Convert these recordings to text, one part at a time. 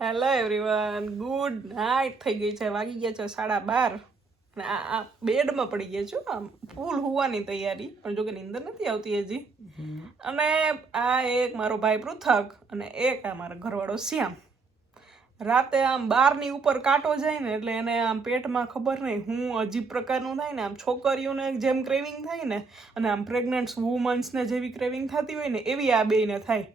Hello everyone good night થઈ ગઈ છે. વાગી ગયા છે સાડા બાર. અને આ બેડમાં પડી ગયા છું આમ ફૂલ હોવાની તૈયારી. પણ જો કે નીંદર નથી આવતી હજી. અને આ એક મારો ભાઈ પૃથક અને એક આ મારો ઘરવાળો શ્યામ. રાતે આમ બારની ઉપર કાંટો જાય ને એટલે એને આમ પેટમાં ખબર નહીં હું અજીબ પ્રકારનું થાય ને આમ છોકરીઓને જેમ ક્રેવિંગ થાય ને અને આમ પ્રેગ્નન્ટ વુમન્સને જેવી ક્રેવિંગ થતી હોય ને એવી આ બેયને થાય.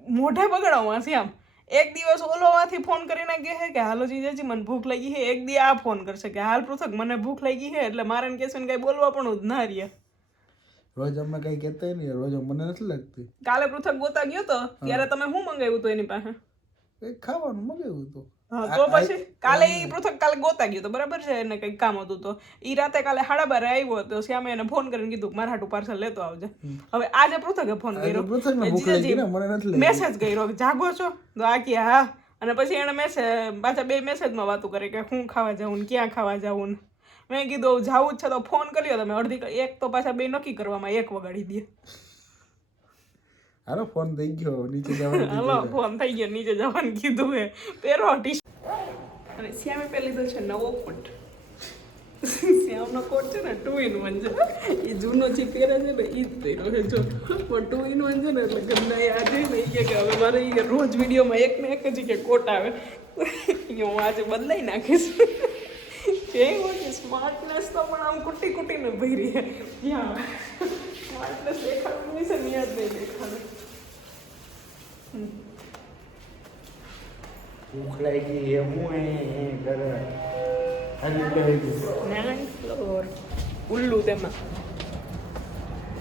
મોઢે બગડાવવાથી આમ એક દિવસ ઓલોમાંથી ફોન કરીને કહે છે કે હાલો જીજાજી મને ભૂખ લાગી છે. એક દી આ ફોન કરશે કે હાલ પૃથક મને ભૂખ લાગી છે એટલે મારે એને કહેશે ને કાંઈ બોલવા પણ જ ના રહે રોજ અમે કઈ કહેતા નહીં રોજ મને નથી લાગતી. કાલે પૃથક ગોતા ગયો તો ત્યારે તમે શું મંગાવ્યું હતું એની પાસે? કઈ ખાવાનું મંગાવ્યું તો હા તો પછી કાલે એ પૃથક કાલે ગોતા ગયો તો બરાબર છે એને કંઈક કામ હતું તો. ઈ રાતે કાલે સાડા બારે આવ્યો તો શ્યામે એને ફોન કરીને કીધું મારા હાટું પાર્સલ લેતો આવજે. હવે આજે પૃથકે ફોન કર્યો. મેસેજ કર્યો જાગો છો? તો આ કે હા. અને પછી એને મેસેજ પાછા બે મેસેજમાં વાતો કરી કે હું ખાવા જાઉં ને ક્યાં ખાવા જાઉં ને? મેં કીધું જાવું જ છે. તો ફોન કર્યો તમે અડધી એક તો પાછા બે નક્કી કરવામાં એક વગાડી દે. હાલો ફોન થઈ ગયો નીચે જવાનું હાલો ફોન થઈ ગયો નીચે જવાનું કીધું હે પહેરો ટી અને શ્યામે પહેરી લીધો છે નવો કોટ. શ્યામનો કોટ છે ને ટુ ઇન વન છે. એ જૂનો જે પહેરે છે ને એ જ પહેર્યો છે. જો, પણ ટુ ઇન વન છે ને, એટલે ગંદા આજે ને એ કે હવે મારે એ રોજ વિડીયોમાં એક ને એક જ કે કોટ આવે. હું આજે બદલાઈ નાખીશ. હોય છે સ્માર્ટનેસ તો પણ આમ કુટી કુટીને ભરી ત્યાં સ્માર્ટનેસ દેખાડવું હોય છે ને યાદ નહીં દેખાડે. ભૂખ લાગી એ હું એ કરે હાલી કરી દીધું નાઇસ ફ્લોર ઉલ્લુ તેમાં.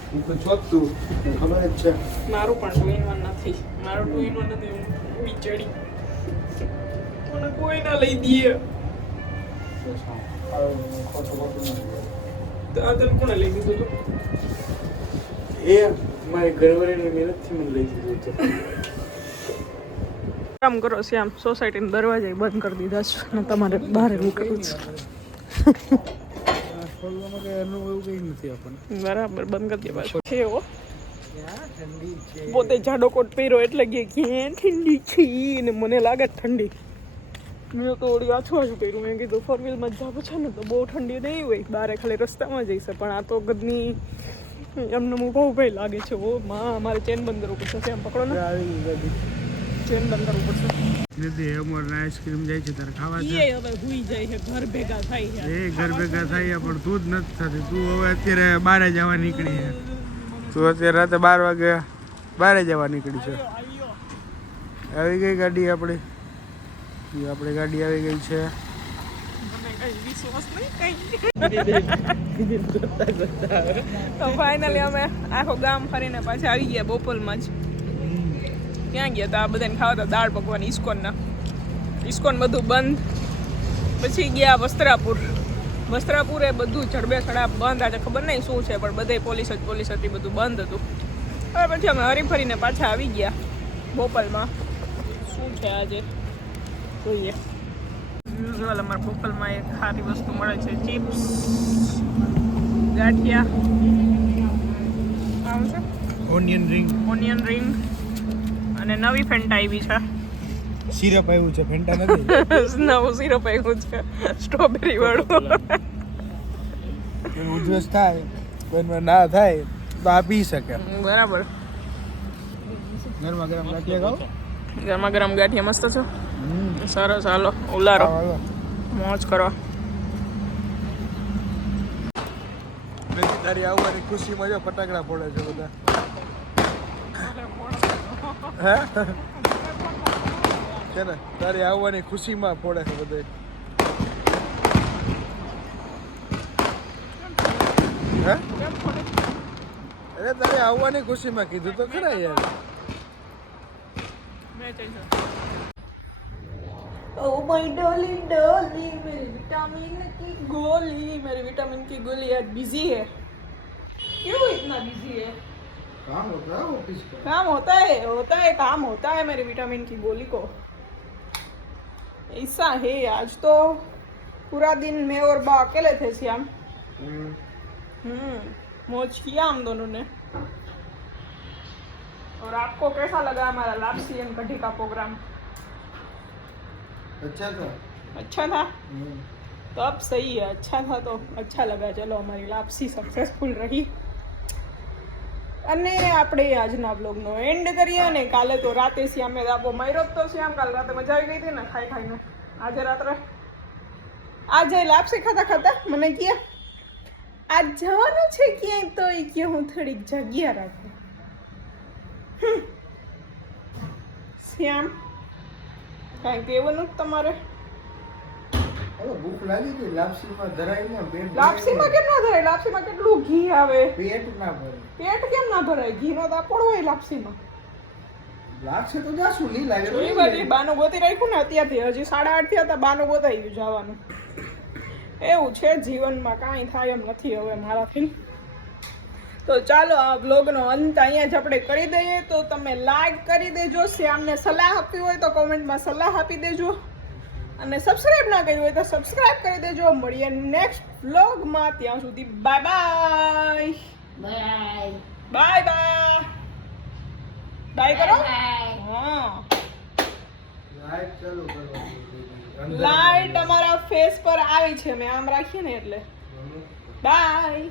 હું તો જોતું ખબર જ છે. મારું પણ ટુ ઇન વન નથી. મારું ટુ ઇન વન નથી હું બિચડી મને કોઈ ના લઈ દઈએ ખોટું ખોટું નથી આ તને કોણે લઈ દીધું તું? એ મારી ઘરવાળીની મહેનતથી મને લઈ દીધું હતું કામ કરો શ્યામ, સોસાયટીના દરવાજા બંધ કરી દીધા છે અને તમારે બહાર નીકળવું છે. બરાબર, બંધ કરી દેવા છે. એવો છે પોતે જાડો કોટ પહેર્યો એટલે કે ક્યાં ઠંડી છે ને મને લાગે છે ઠંડી. મેં તો ઓળી આછું પહેર્યું. મેં કીધું ફોર વ્હીલમાં જાવું છે ને તો બહુ ઠંડી નહીં હોય. બારે ખાલી રસ્તામાં જઈશે પણ આ તો ગદની એમને હું બહુ ભાઈ લાગે છે. ઓ માં અમારે ચેન બંદર ઉપર છે એમ પકડો ને. અમર આઈસ્ક્રીમ જાય છે તારે ખાવા એ હવે હુઈ જાય છે ઘર ભેગા થાય છે. એ ઘર ભેગા થાય પણ તું જ નથી થતી. તું હવે અત્યારે બારે જવા નીકળી છે. તું અત્યારે રાતે બાર વાગે બારે જવા નીકળી છે. આવી ગઈ ગાડી આપણી. આપણી ગાડી આવી ગઈ છે. તો ફાઇનલી અમે આખો ગામ ફરીને પાછા આવી ગયા બોપલમાં જ. ક્યાં ગયા હતા આ બધાને ખાવા હતા દાળ પકવાન ઇસ્કોનના. ઇસ્કોન બધું બંધ. પછી ગયા વસ્ત્રાપુર. વસ્ત્રાપુર એ બધું જડબે ખડા બંધ. આજે ખબર નહીં શું છે પણ બધે પોલીસ જ પોલીસ હતી બધું બંધ હતું. હવે પછી અમે હરીફરીને પાછા આવી ગયા બોપલમાં. શું છે આજે? જોઈએ. યુઝ્યુઅલ અમારા બોપલમાં એક સારી વસ્તુ મળે છે ચિપ્સ ગાંઠિયા. આવું છે? ઓનિયન રિંગ ઓનિયન રિંગ અને નવી ફેન્ટા આવી છે. સિરપ આવ્યું છે ફેન્ટા નથી. નવું સિરપ આવ્યું છે સ્ટ્રોબેરી વાળું. ઉધરસ થાય કોઈને ના થાય તો આ પી શકે. બરાબર. ગરમા ગરમ ગાંઠિયા ખાઓ. ગરમા ગરમ ગાંઠિયા મસ્ત છે. સરસ હાલો ઉલારો. મોજ કરો. તારી આવવાની ખુશીમાં જો ફટાકડા ફોડે છે બધા. હે છે ને તારી આવવાની ખુશીમાં ફોડે છે બધા હે અરે તારે આવવાની ખુશીમાં કીધું તો ખરા યાર Oh my darling darling मेरी विटामिन की गोली मेरी विटामिन की गोली आज बिजी है क्यों इतना बिजी है काम होता है ऑफ़िस का। काम होता है होता है काम होता है मेरे विटामिन की गोली को। ऐसा है आज तो पूरा दिन मैं और बा अकेले थे श्याम। हम्म।, हम्म मौज किया हम दोनों ने। और आपको कैसा लगा हमारा लाभ सी एम कटी का प्रोग्राम अच्छा था। अच्छा था? हम्म। तो अब सही है अच्छा था तो अच्छा लगा। चलो हमारी लापसी सक्सेसफुल रही। અને આપણે આજના બ્લોગનો એન્ડ કરીએ અને કાલે તો રાતે શ્યામે દાબો માર્યો તો શ્યામ. કાલે રાતે મજા આવી ગઈ હતી ને? ખાઈ ખાઈને. આજે રાત્રે. આજે લાપસી ખાતા ખાતા મને કહે, આજ જવાનું છે ક્યાંય? તો એ કે હું થોડીક જગ્યા રાખું. શ્યામ કાંઈ કહેવાનું તમારે? ભૂખ લાગી હતી લાપસીમાં ધરાય ને પેટ લાપસીમાં કેમ ના ધરાય? લાપસીમાં કેટલું ઘી આવે? પેટ ના ભરે. પેટ કેમ ના ભરાય? ઘીનો દાપોડો હોય લાપસીમાં. લાગશે તો જાશું નહીં લાગે તો નહીં બધી બાનું ગોતી રાખ્યું ને અત્યારથી હજી સાડા આઠ થયા હતા બાનું ગોતાઈ ગયું જવાનું. એવું છે જીવનમાં કાંઈ થાય એમ નથી હવે મારાથી. તો ચાલો આ બ્લોગનો અંત અહીંયા જ આપણે કરી દઈએ. તો તમે લાઈક કરી દેજો શ્યામને સલાહ આપવી હોય તો કોમેન્ટમાં સલાહ આપી દેજો. અને સબસ્ક્રાઇબ ના કર્યું હોય તો સબસ્ક્રાઇબ કરી દેજો. મળીએ નેક્સ્ટ વ્લોગમાં ત્યાં સુધી bye bye bye bye bye bye કરો. હા. લાઈટ ચાલુ કરવાની. લાઈટ અમારા ફેસ પર આવી છે. મેં આમ રાખીએ ને એટલે. બાય